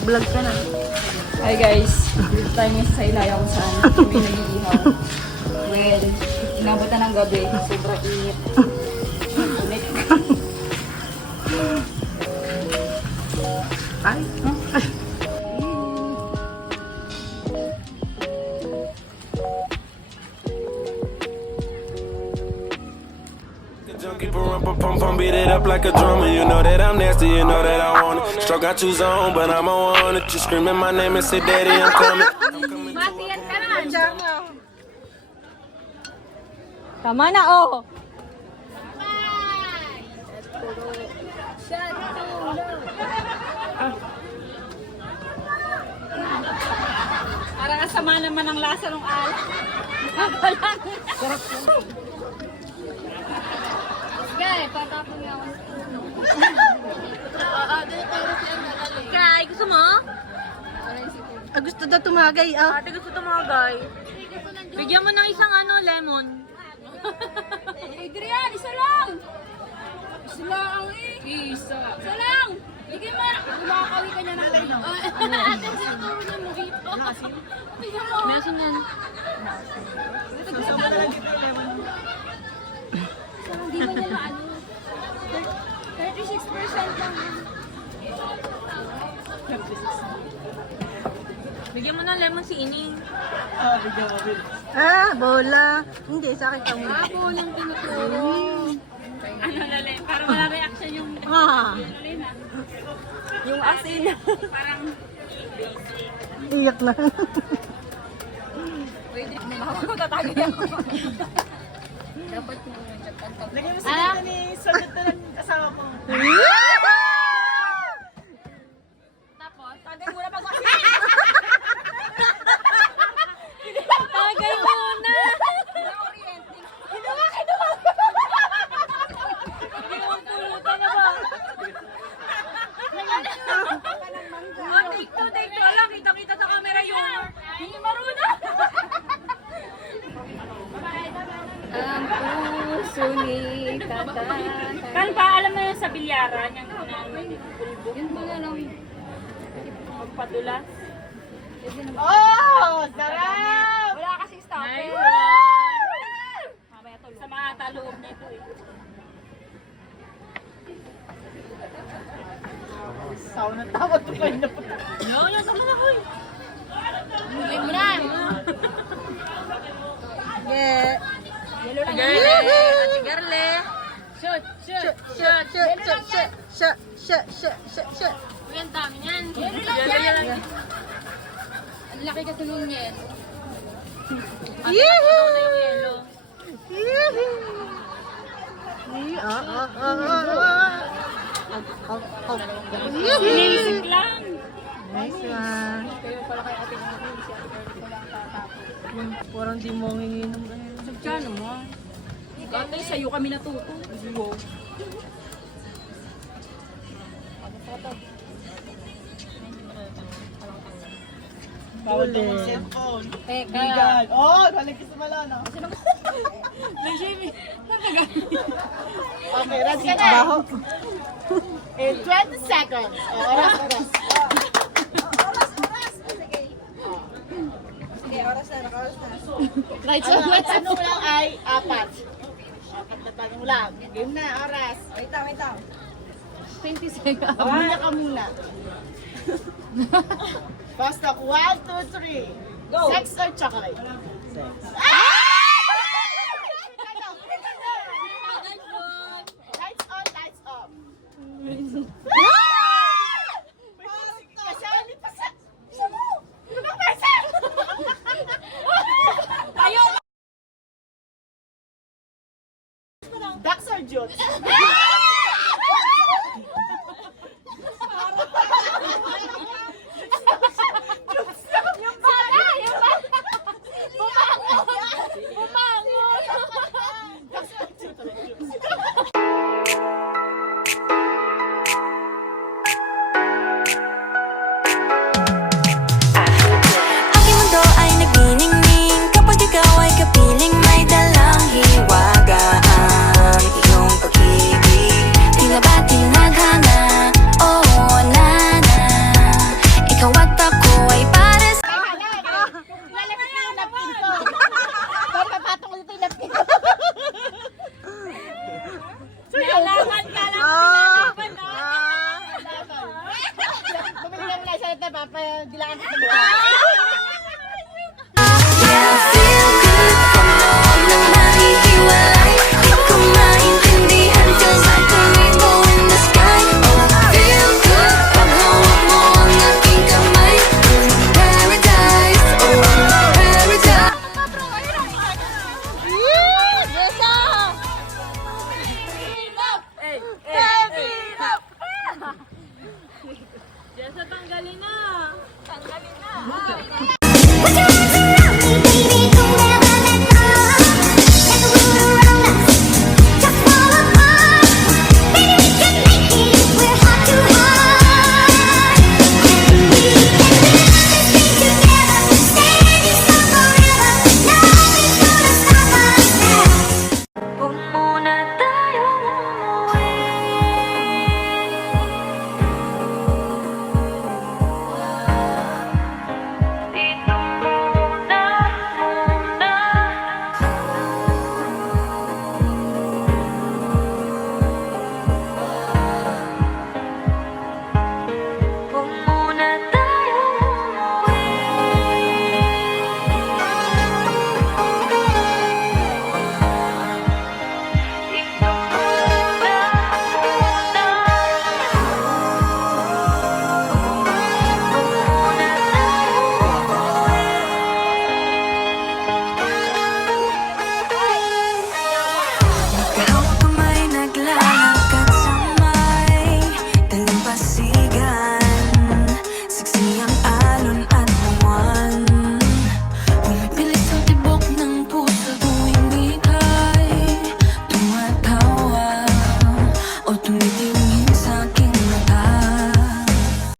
Mag-vlog ka na. Hi guys, dito tayo ngayon sa Ilaya kung saan kami nag-iihaw. Well, inabot na ng gabi. Sobrang init. Init. Ay. Keep a rumpa pump pump, beat it up like a drummer. You know that I'm nasty, you know that I want it. Stroke got you zone, but I'm on it. You screaming my name and say, Daddy, I'm coming. Matiyan ka na! Tama na, oh! Parang asama naman ang lasa ng al. Sarap yun. Guy, patapon nga ako. Guy, gusto mo? Gusto daw tumagay. Ate, gusto tumagay. Bigyan mo ng isang lemon. Adrian, isa lang! Isa lang eh. Isa lang! Bigyan mo na. Kumakawi ka niya ng lemon. Ate, sinuturo niya mo dito. Bigyan mo. Meron yan. Susama na lang dito yung lemon. Hindi ba nila ano? 36% lang. Bigyan mo ng lemon si Ining. Bigyan mo, Bill. Bola. Hindi, sa akin kami. Bolang tinuturo. Ano lalim? Parang wala reaction yung lalim ah. Yung asin. Parang Iyak na. pwede. Ako tatagay ako. Dapat mo Lagyan mo sa dito ni sagot na ng asawa mo. tapos, tagay muna pag tagay muna! Kinuha! Hindi mo pulutan na ba? Take two. Alam, kita sa camera yun. Hindi marunong. Ang puso ni Tatan. Kan pa, alam mo yun sa bilyaran, yung pulbo. Yun ba nga lang? Magpadulas. Oh! Sarap! Wala kasing stopper. Mamaya tulog. Sa mga taloob na ito eh. Sawa ng tawa to kayo na po. Yan, sama na ko eh. Hindi mo na. Yeah. Yelo lang. Ate Garle. Shoot. Shut. Uy, ang dami niyan. Yelo lang. Ang laki kasi nung yan. Yee-hoo! Na yung yelo. Sinisik lang. Nice one. Kayo pala kay Ate Garle. Si Ate Garle ko lang tatapos. Parang di mo nginginom. Sadya naman. Ate, sa'yo kami natuto. Wow. Bawal daw ang cellphone. Teka. Bigan. Oh, galing ka sa Malana. Okay, ready ka na. Baho. In 20 seconds. Oh, oras. Ano mo lang ay 4. 4 na tanong lang. Game na, oras. Wait lang. 20 seconds. Pamilya ka muna. Fast talk. 1, 2, 3. Go. Sex or chocolate? Lights on, lights off. Kasali pa sa... Isa mo! Ibang person! Ayaw! Ducks or jutes? Aking mundo ay nagniningning kapag ikaw ay kapiling may dalang hiwaga ang iyong pag-ibig. papadilaan ka sa mukha. Yeah, I feel good pag noon nang nahihiwalay. Di ko maintindihan, feels like a rainbow in the sky. Oh, I feel good pag hawak mo ang aking kamay. Paradise, oh, paradise. Jessa, tanggalin na. Tanggalin na.